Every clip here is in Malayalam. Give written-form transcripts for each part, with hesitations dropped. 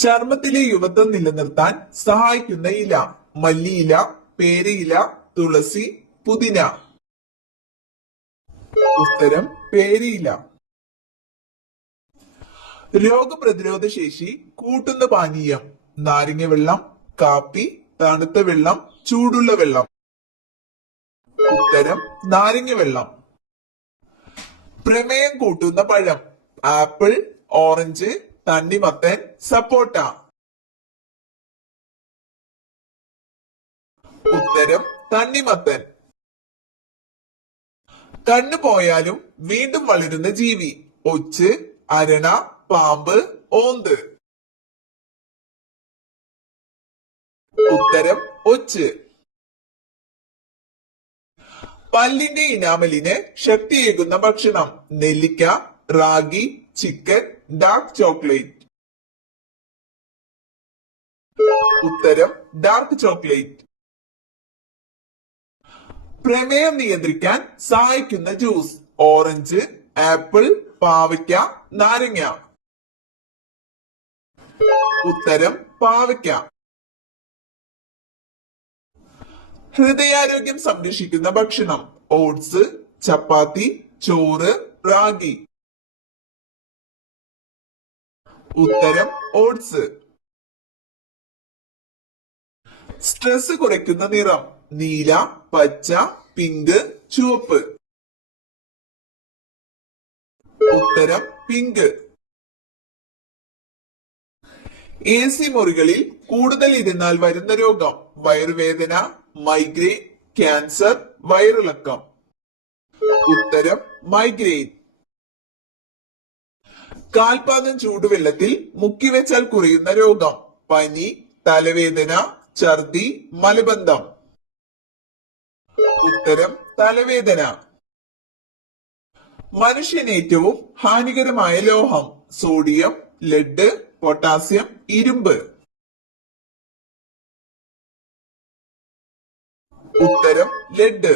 ചർമ്മത്തിലെ യുവത്വം നിലനിർത്താൻ സഹായിക്കുന്ന ഇല: മല്ലിയില, പേരയില, തുളസി, പുതിന. ഉത്തരം പേരയില. രോഗപ്രതിരോധ ശേഷി കൂട്ടുന്ന പാനീയം: നാരങ്ങ വെള്ളം, കാപ്പി, തണുത്ത വെള്ളം, ചൂടുള്ള വെള്ളം. ഉത്തരം നാരങ്ങ വെള്ളം. പ്രമേയം കൂട്ടുന്ന പഴം: ആപ്പിൾ, ഓറഞ്ച്, തണ്ണിമത്തൻ, സപ്പോട്ട. ഉത്തരം തണ്ണിമത്തൻ. കണ്ണു പോയാലും വീണ്ടും വളരുന്ന ജീവി: ഒച്ച്, അരണ, പാമ്പ്, ഓന്ത്. ഉത്തരം ഒച്ച്. പല്ലിന്റെ ഇനാമലിന് ശക്തിയേകുന്ന ഭക്ഷണം: നെല്ലിക്ക, റാഗി, ചിക്കൻ, ഡാർക്ക് ചോക്ലേറ്റ്. ഉത്തരം ഡാർക്ക് ചോക്ലേറ്റ്. പ്രമേയം നിയന്ത്രിക്കാൻ സഹായിക്കുന്ന ജ്യൂസ്: ഓറഞ്ച്, ആപ്പിൾ, പാവയ്ക്ക, നാരങ്ങ. ഉത്തരം പാവയ്ക്ക. ഹൃദയാരോഗ്യം സംരക്ഷിക്കുന്ന ഭക്ഷണം: ഓട്സ്, ചപ്പാത്തി, ചോറ്, റാഗി. ഉത്തരം ഓട്സ്. സ്ട്രെസ് കുറയ്ക്കുന്ന നിറം: നീല, പച്ച, പിങ്ക്, ചുവപ്പ്. ഉത്തരം പിങ്ക്. AC മുറികളിൽ കൂടുതൽ ഇരുന്നാൽ വരുന്ന രോഗം: വയറുവേദന, മൈഗ്രെയിൻ, ക്യാൻസർ, വയറിളക്കം. ഉത്തരം മൈഗ്രെയിൻ. കാൽപാദം ചൂടുവെള്ളത്തിൽ മുക്കിവെച്ചാൽ കുറയുന്ന രോഗം: പനി, തലവേദന, ഛർദി, മലബന്ധം. ഉത്തരം തലവേദന. മനുഷ്യന് ഏറ്റവും ഹാനികരമായ ലോഹം: സോഡിയം, ലെഡ്, പൊട്ടാസ്യം, ഇരുമ്പ്. ഉത്തരം ലെഡ്.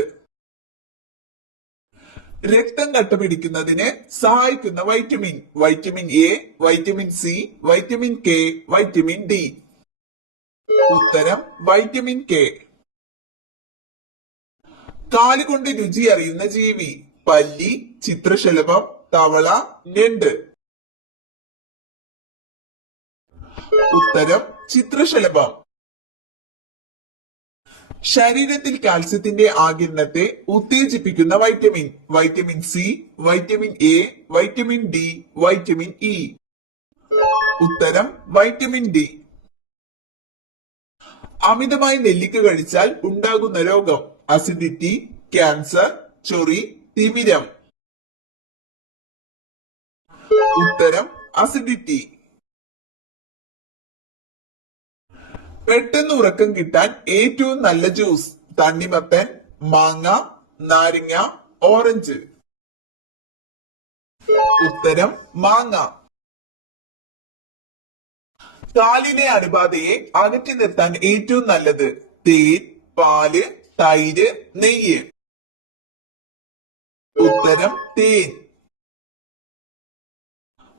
രക്തം കട്ടപിടിക്കുന്നതിന് സഹായിക്കുന്ന vitamin: vitamin A, vitamin C, vitamin K, vitamin D. ഉത്തരം വൈറ്റമിൻ കെ. കാലുകൊണ്ട് രുചി അറിയുന്ന ജീവി: പല്ലി, ചിത്രശലഭം, തവള, ഞണ്ട്. ഉത്തരം ചിത്രശലഭം. ശരീരത്തിൽ കാൽസ്യത്തിന്റെ ആഗിരണത്തെ ഉത്തേജിപ്പിക്കുന്ന vitamin: vitamin C, vitamin A, vitamin D, vitamin E. ഉത്തരം വൈറ്റമിൻ ഡി. അമിതമായി നെല്ലിക്ക കഴിച്ചാൽ ഉണ്ടാകുന്ന രോഗം: അസിഡിറ്റി, ക്യാൻസർ, ചൊറി, തിമിരം. ഉത്തരം അസിഡിറ്റി. പെട്ടെന്ന് ഉറക്കം കിട്ടാൻ ഏറ്റവും നല്ല ജ്യൂസ്: തണ്ണിമത്തൻ, മാങ്ങ, നാരങ്ങ, ഓറഞ്ച്. ഉത്തരം മാങ്ങ. കാലിലെ അണുബാധയെ അകറ്റി നിർത്താൻ ഏറ്റവും നല്ലത്: തേൻ, പാല്, തൈര്, നെയ്യ്. ഉത്തരം തേൻ.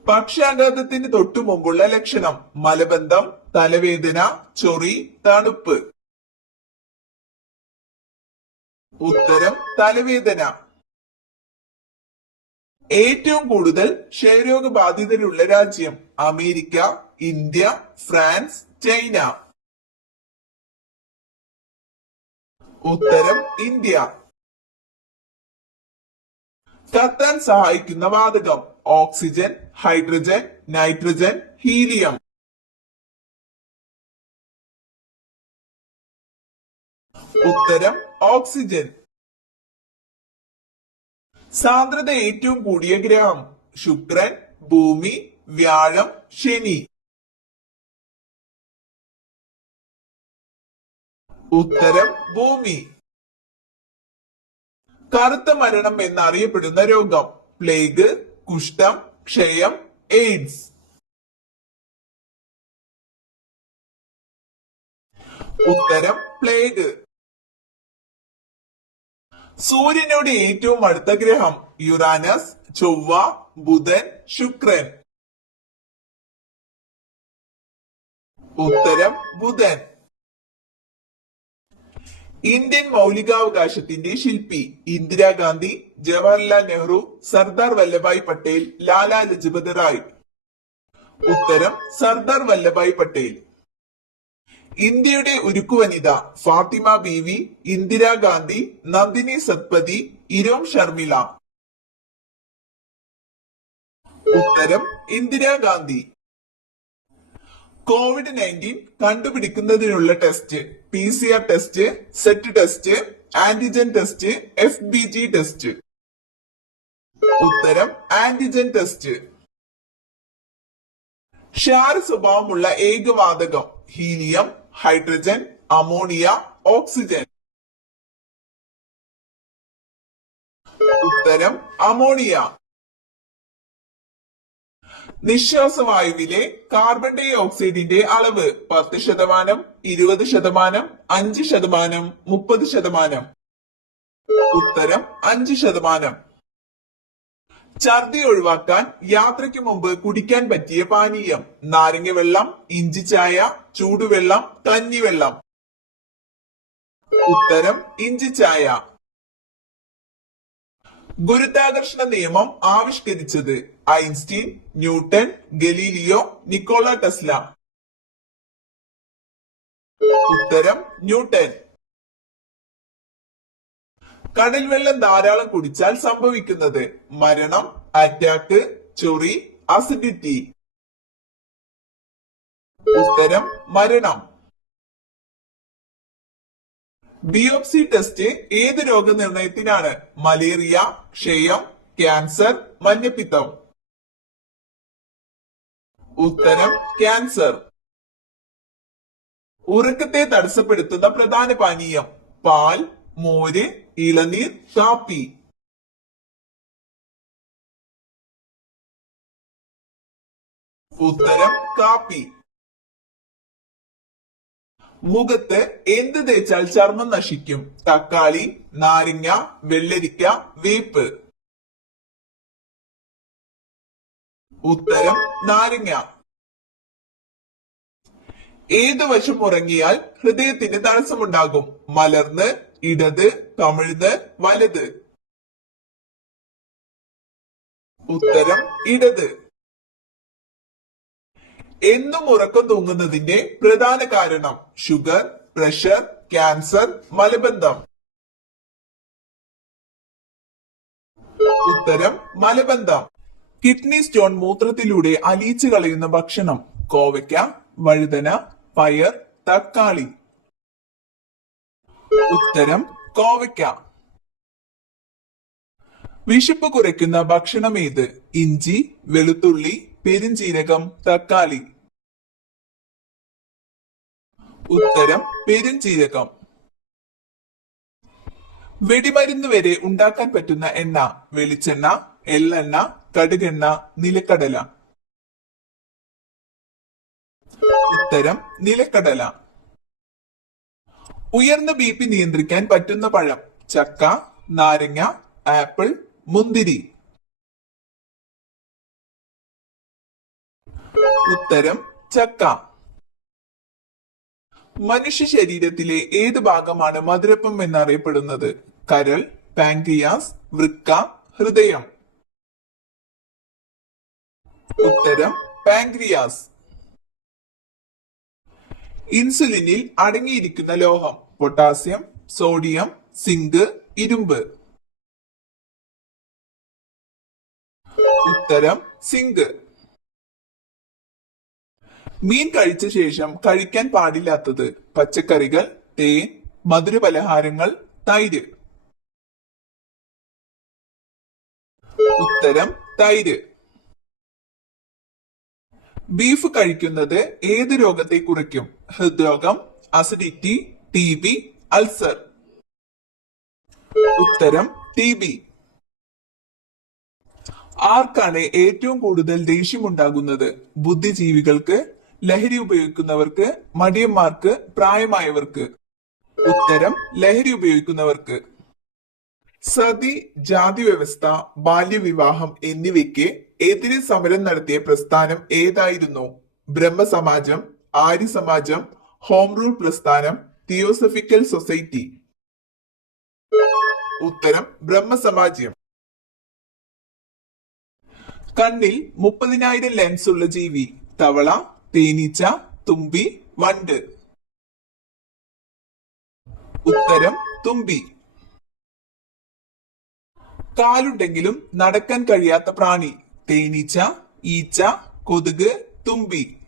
പക്ഷാഘാതത്തിന് തൊട്ടു മുമ്പുള്ള ലക്ഷണം: മലബന്ധം, തലവേദന, ചൊറി, തണുപ്പ്. ഉത്തരം തലവേദന. ഏറ്റവും കൂടുതൽ ക്ഷയരോഗബാധിതരുള്ള രാജ്യം: അമേരിക്ക, ഇന്ത്യ, ഫ്രാൻസ്, ചൈന. ഉത്തരം ഇന്ത്യ. കത്താൻ സഹായിക്കുന്ന വാതകം: ഓക്സിജൻ, ഹൈഡ്രജൻ, നൈട്രജൻ, ഹീലിയം. ഉത്തരം ഓക്സിജൻ. സാന്ദ്രത ഏറ്റവും കൂടിയ ഗ്രഹം: ശുക്രൻ, ഭൂമി, വ്യാഴം, ശനി. ഉത്തരം ഭൂമി. കറുത്ത മരണം എന്നറിയപ്പെടുന്ന രോഗം: പ്ലേഗ്, കുഷ്ഠം, ക്ഷയം, എയ്ഡ്സ്. ഉത്തരം പ്ലേഗ്. സൂര്യനോട് ഏറ്റവും അടുത്ത ഗ്രഹം: യുറാനസ്, ചൊവ്വ, ബുധൻ, ശുക്രൻ. ഉത്തരം ബുധൻ. ഇന്ത്യൻ മൗലികാവകാശത്തിന്റെ ശില്പി ഇന്ദിരാഗാന്ധി, ജവഹർലാൽ നെഹ്റു, സർദാർ വല്ലഭായ് പട്ടേൽ, ലാലാ ലജ്പത് റായ്. ഉത്തരം സർദാർ വല്ലഭായ് പട്ടേൽ. ഇന്ത്യയുടെ ഉരുക്കുവനിത ഫാത്തിമ ബീവി, ഇന്ദിരാഗാന്ധി, നന്ദിനി സത്പതി, ഇരോം ശർമിള. ഉത്തരം ഇന്ദിരാഗാന്ധി. COVID-19 കണ്ടുപിടിക്കുന്നതിനുള്ള test PCR test, set test, antigen test, FBG test. ഉത്തരം ആന്റിജൻ ടെസ്റ്റ്. ക്ഷാര സ്വഭാവമുള്ള ഏകവാതകം ഹീലിയം, ഹൈഡ്രജൻ, അമോണിയ, ഓക്സിജൻ. ഉത്തരം അമോണിയ. നിശ്വാസവായുവിലെ കാർബൺ ഡൈ ഓക്സൈഡിന്റെ അളവ് 10%, 20%, 5%, 30%. ഉത്തരം 5%. ഛർദി ഒഴിവാക്കാൻ യാത്രയ്ക്ക് മുമ്പ് കുടിക്കാൻ പറ്റിയ പാനീയം നാരങ്ങ വെള്ളം, ഇഞ്ചി ചായ, ചൂടുവെള്ളം, കഞ്ഞിവെള്ളം. ഉത്തരം ഇഞ്ചി ചായ. ഗുരുത്വാകർഷണ നിയമം ആവിഷ്കരിച്ചത് Einstein, Newton, Galileo, Nikola Tesla. ഉത്തരം ന്യൂട്ടൺ. കടൽ വെള്ളം ധാരാളം കുടിച്ചാൽ സംഭവിക്കുന്നത് മരണം, അറ്റാക്ക്, ചൊറി, അസിഡിറ്റി. ഉത്തരം മരണം. ബിയോപ്സി ടെസ്റ്റ് ഏത് രോഗനിർണയത്തിനാണ്? മലേറിയ, ക്ഷയം, ക്യാൻസർ, മഞ്ഞപ്പിത്തം. ഉത്തരം ക്യാൻസർ. ഉറക്കത്തെ തടസ്സപ്പെടുത്തുന്ന പ്രധാന പാനീയം പാൽ, മോര്, ഇളനീർ, കാപ്പി. ഉത്തരം കാപ്പി. മുഖത്ത് എന്ത് തേച്ചാൽ ചർമ്മം നശിക്കും? തക്കാളി, നാരങ്ങ, വെള്ളരിക്ക, വേപ്പ്. ഉത്തരം നാരങ്ങ. ഏതു വശം ഉറങ്ങിയാൽ ഹൃദയത്തിന് തടസ്സമുണ്ടാകും? മലർന്ന്, ഇടത്, കമിഴ്ന്ന്, വലത്. ഉത്തരം ഇടത്. എന്നും ഉറക്കം തൂങ്ങുന്നതിന്റെ പ്രധാന കാരണം ഷുഗർ, പ്രഷർ, ക്യാൻസർ, മലബന്ധം. ഉത്തരം മലബന്ധം. കിഡ്നി സ്റ്റോൺ മൂത്രത്തിലൂടെ അലിയിച്ചു കളയുന്ന ഭക്ഷണം കോവയ്ക്ക, വഴുതന, പയർ, തക്കാളി. ഉത്തരം കോവയ്ക്ക. വിശപ്പ് കുറയ്ക്കുന്ന ഭക്ഷണം ഏത്? ഇഞ്ചി, വെളുത്തുള്ളി, പെരിഞ്ചീരകം, തക്കാളി. ഉത്തരം പെരിഞ്ചീരകം. വെടിമരുന്ന് വരെ ഉണ്ടാക്കാൻ പറ്റുന്ന എണ്ണ വെളിച്ചെണ്ണ, എള്ളെണ്ണ, കടുകെണ്ണ, നിലക്കടല. ഉത്തരം നിലക്കടല. ഉയർന്ന BP നിയന്ത്രിക്കാൻ പറ്റുന്ന പഴം ചക്ക, നാരങ്ങ, ആപ്പിൾ, മുന്തിരി. ഉത്തരം ചക്ക. മനുഷ്യ ശരീരത്തിലെ ഏത് ഭാഗമാണ് മധുരപ്പം എന്നറിയപ്പെടുന്നത്? കരൾ, പാൻക്രിയാസ്, വൃക്ക, ഹൃദയം. ഉത്തരം പാൻക്രിയാസ്. ഇൻസുലിനിൽ അടങ്ങിയിരിക്കുന്ന ലോഹം പൊട്ടാസ്യം, സോഡിയം, സിങ്ക്, ഇരുമ്പ്. ഉത്തരം സിങ്ക്. മീൻ കഴിച്ച ശേഷം കഴിക്കാൻ പാടില്ലാത്തത് പച്ചക്കറികൾ, തേൻ, മധുരപലഹാരങ്ങൾ, തൈര്. ഉത്തരം തൈര്. ബീഫ് കഴിക്കുന്നത് ഏത് രോഗത്തെ കുറയ്ക്കും? ഹൃദ്രോഗം, അസിഡിറ്റി, TB, അൾസർ. ഉത്തരം TB. ആർക്കാണ് ഏറ്റവും കൂടുതൽ ദേഷ്യമുണ്ടാകുന്നത്? ബുദ്ധിജീവികൾക്ക്, ലഹരി ഉപയോഗിക്കുന്നവർക്ക്, മടിയന്മാർക്ക്, പ്രായമായവർക്ക്. ഉത്തരം ലഹരി ഉപയോഗിക്കുന്നവർക്ക്. സതി, ജാതി വ്യവസ്ഥ, ബാല്യവിവാഹം എന്നിവയ്ക്ക് എതിരെ സമരം നടത്തിയ പ്രസ്ഥാനം ഏതായിരുന്നു? ബ്രഹ്മസമാജം, ആര്യ സമാജം, ഹോം റൂൾ പ്രസ്ഥാനം, തിയോസഫിക്കൽ സൊസൈറ്റി. ഉത്തരം ബ്രഹ്മസമാജം. കണ്ണിൽ 30,000 ലെൻസ് ഉള്ള ജീവി? തവള, തേനീച്ച, തുമ്പി, വണ്ട്. ഉത്തരം തുമ്പി. കാലുണ്ടെങ്കിലും നടക്കാൻ കഴിയാത്ത പ്രാണി? തേനീച്ച, ഈച്ച, കൊതുക്, തുമ്പി.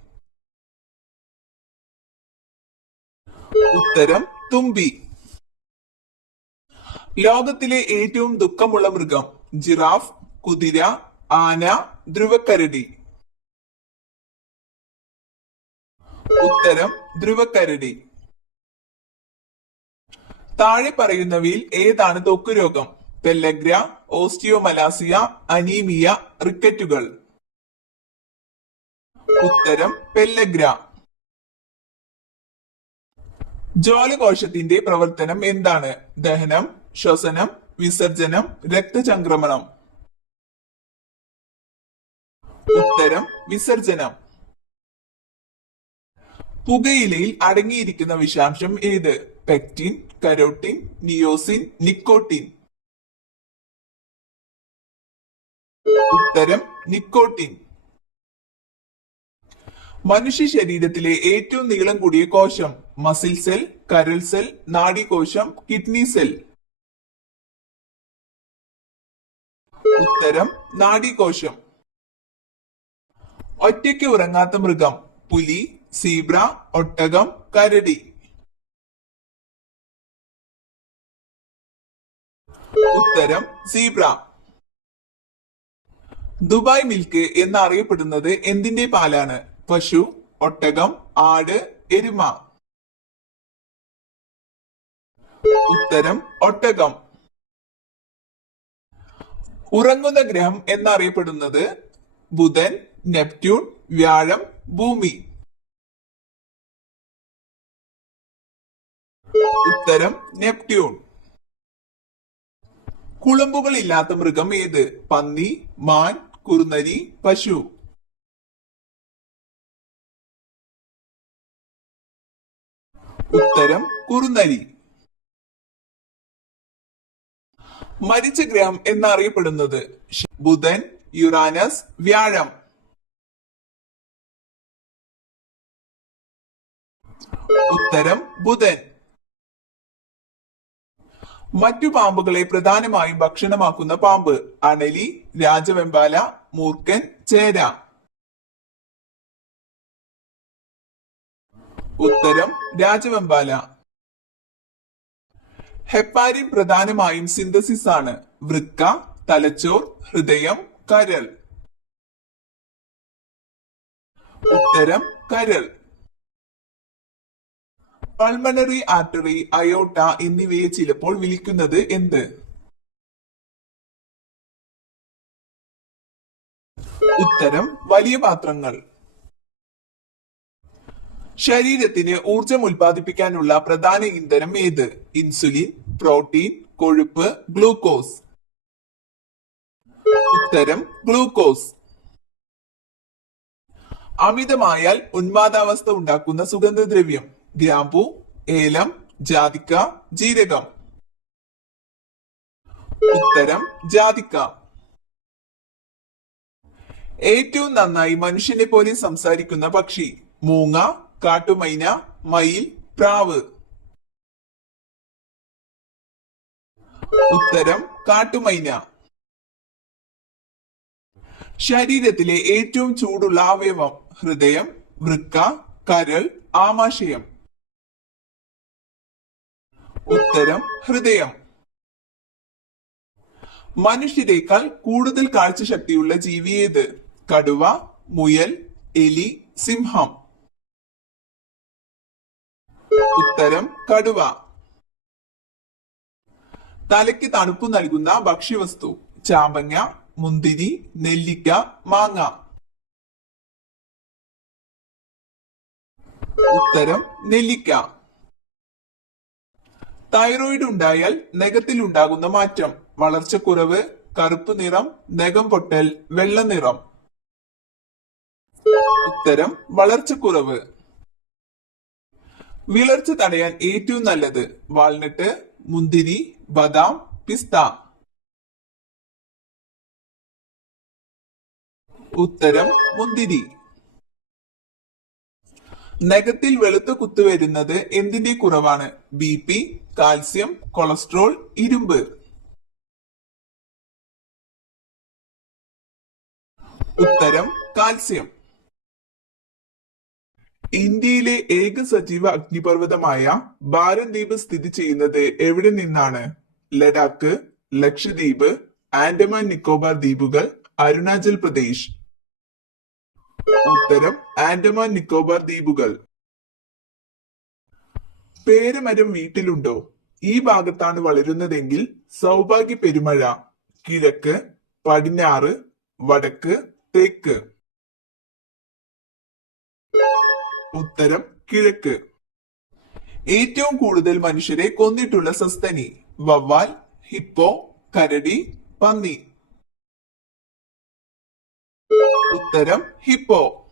ഉത്തരം തുമ്പി. ലോകത്തിലെ ഏറ്റവും ദുഃഖമുള്ള മൃഗം? ജിറാഫ്, കുതിര, ആന, ധ്രുവക്കരടി. ഉത്തരം ധ്രുവക്കരടി. താഴെ പറയുന്നവയിൽ ഏതാണ് ത്വക്ക് രോഗം? പെല്ലഗ്ര, ഓസ്റ്റിയോമലാസിയ, അനീമിയ, റിക്കറ്റുകൾ. ഉത്തരം പെല്ലഗ്ര. ജ്വാലകോശത്തിന്റെ പ്രവർത്തനം എന്താണ്? ദഹനം, ശ്വസനം, വിസർജനം, രക്തചംക്രമണം. ഉത്തരം വിസർജനം. പുകയിലയിൽ അടങ്ങിയിരിക്കുന്ന വിഷാംശം ഏത്? Pectin, carotene, niacin, nicotine. ഉത്തരം നിക്കോട്ടിൻ. മനുഷ്യ ശരീരത്തിലെ ഏറ്റവും നീളം കൂടിയ കോശം? മസിൽ സെൽ, കരൾ സെൽ, നാഡീകോശം, കിഡ്നി സെൽ. ഉത്തരം നാഡീകോശം. ഒറ്റയ്ക്ക് ഉറങ്ങാത്ത മൃഗം? പുലി, സീബ്ര, ഒട്ടകം, കരടി. ഉത്തരം സീബ്ര. ദുബായ് മിൽക്ക് എന്നറിയപ്പെടുന്നത് എന്തിന്റെ പാലാണ്? പശു, ഒട്ടകം, ആട്, എരുമ. ഉത്തരം ഒട്ടകം. ഉറങ്ങുന്ന ഗ്രഹം എന്നറിയപ്പെടുന്നത്? ബുധൻ, നെപ്റ്റ്യൂൺ, വ്യാഴം, ഭൂമി. ഉത്തരം നെപ്റ്റ്യൂൺ. കുളമ്പുകൾ ഇല്ലാത്ത മൃഗം ഏത്? പന്നി, മാൻ, കുറുനരി, പശു. ഉത്തരം കുറുനരി. മരിച്ച ഗ്രഹം എന്നറിയപ്പെടുന്നത്? ബുധൻ, യുറാനസ്, വ്യാഴം. ഉത്തരം ബുധൻ. മറ്റു പാമ്പുകളെ പ്രധാനമായും ഭക്ഷണമാക്കുന്ന പാമ്പ്? അണലി, രാജവെമ്പാല, മൂർഖൻ, ചേര. ഉത്തരം രാജവെമ്പാല. ഹെപ്പാരിൻ പ്രധാനമായും സിന്തസിസ് ആണ്? വൃക്ക, തലച്ചോർ, ഹൃദയം, കരൾ. ഉത്തരം കരൾ. പൾമണറി ആർട്ടറി, അയോട്ട എന്നിവയെ ചിലപ്പോൾ വിളിക്കുന്നത് എന്ത്? ഉത്തരം വലിയ പാത്രങ്ങൾ. ശരീരത്തിന് ഊർജം ഉൽപ്പാദിപ്പിക്കാനുള്ള പ്രധാന ഇന്ധനം ഏത്? ഇൻസുലിൻ, പ്രോട്ടീൻ, കൊഴുപ്പ്, ഗ്ലൂക്കോസ്. ഉത്തരം ഗ്ലൂക്കോസ്. അമിതമായാൽ ഉന്മാദാവസ്ഥ ഉണ്ടാക്കുന്ന സുഗന്ധദ്രവ്യം? ഗ്രാമ്പു, ഏലം, ജാതിക്ക, ജീരകം. ഉത്തരം ജാതിക്ക. ഏറ്റവും നന്നായി മനുഷ്യനെ പോലെ സംസാരിക്കുന്ന പക്ഷി? മൂങ്ങ, കാട്ടുമൈന, മയിൽ, പ്രാവ്. ഉത്തരം കാട്ടുമൈന. ശരീരത്തിലെ ഏറ്റവും ചൂടുള്ള അവയവം? ഹൃദയം, വൃക്ക, കരൾ, ആമാശയം. ഉത്തരം ഹൃദയം. മനുഷ്യരെക്കാൾ കൂടുതൽ കാഴ്ചശക്തിയുള്ള ജീവി ഏത്? കടുവ, മുയൽ, എലി, സിംഹം. ഉത്തരം കടുവ. തലയ്ക്ക് തണുപ്പ് നൽകുന്ന ഭക്ഷ്യവസ്തു? ചാമ്പങ്ങ, മുന്തിരി, നെല്ലിക്ക, മാങ്ങ. ഉത്തരം നെല്ലിക്ക. തൈറോയിഡ് ഉണ്ടായാൽ നഖത്തിൽ ഉണ്ടാകുന്ന മാറ്റം? വളർച്ചക്കുറവ്, കറുപ്പ് നിറം, നഖം പൊട്ടൽ, വെള്ള നിറം. ഉത്തരം വളർച്ചക്കുറവ്. വിളർച്ച തടയാൻ ഏറ്റവും നല്ലത് വാൾനട്ട്, മുന്തിരി, ബദാം, പിസ്ത. ഉത്തരം മുന്തിരി. നഖത്തിൽ വെളുത്ത കുത്തു വരുന്നത് എന്തിന്റെ കുറവാണ്? BP, കാൽസ്യം, കൊളസ്ട്രോൾ, ഇരുമ്പ്. ഉത്തരം കാൽസ്യം. ഇന്ത്യയിലെ ഏക സജീവ അഗ്നിപർവ്വതമായ ബാരൻദ്വീപ് സ്ഥിതി ചെയ്യുന്നത് എവിടെ നിന്നാണ്? ലഡാക്ക്, ലക്ഷദ്വീപ്, ആൻഡമാൻ നിക്കോബാർ ദ്വീപുകൾ, അരുണാചൽ പ്രദേശ്. ഉത്തരം ആൻഡമാൻ നിക്കോബാർ ദ്വീപുകൾ. പേരമരം വീട്ടിലുണ്ടോ? ഈ ഭാഗത്താണ് വളരുന്നതെങ്കിൽ സൗഭാഗ്യ പെരുമഴ. കിഴക്ക്, പടിഞ്ഞാറ്, വടക്ക്, തെക്ക്. ഉത്തരം കിഴക്ക്. ഏറ്റവും കൂടുതൽ മനുഷ്യരെ കൊന്നിട്ടുള്ള സസ്തനി വവ്വാൽ, ഹിപ്പോ, കരടി, പന്നി. ഉത്തരം ഹിപ്പോ.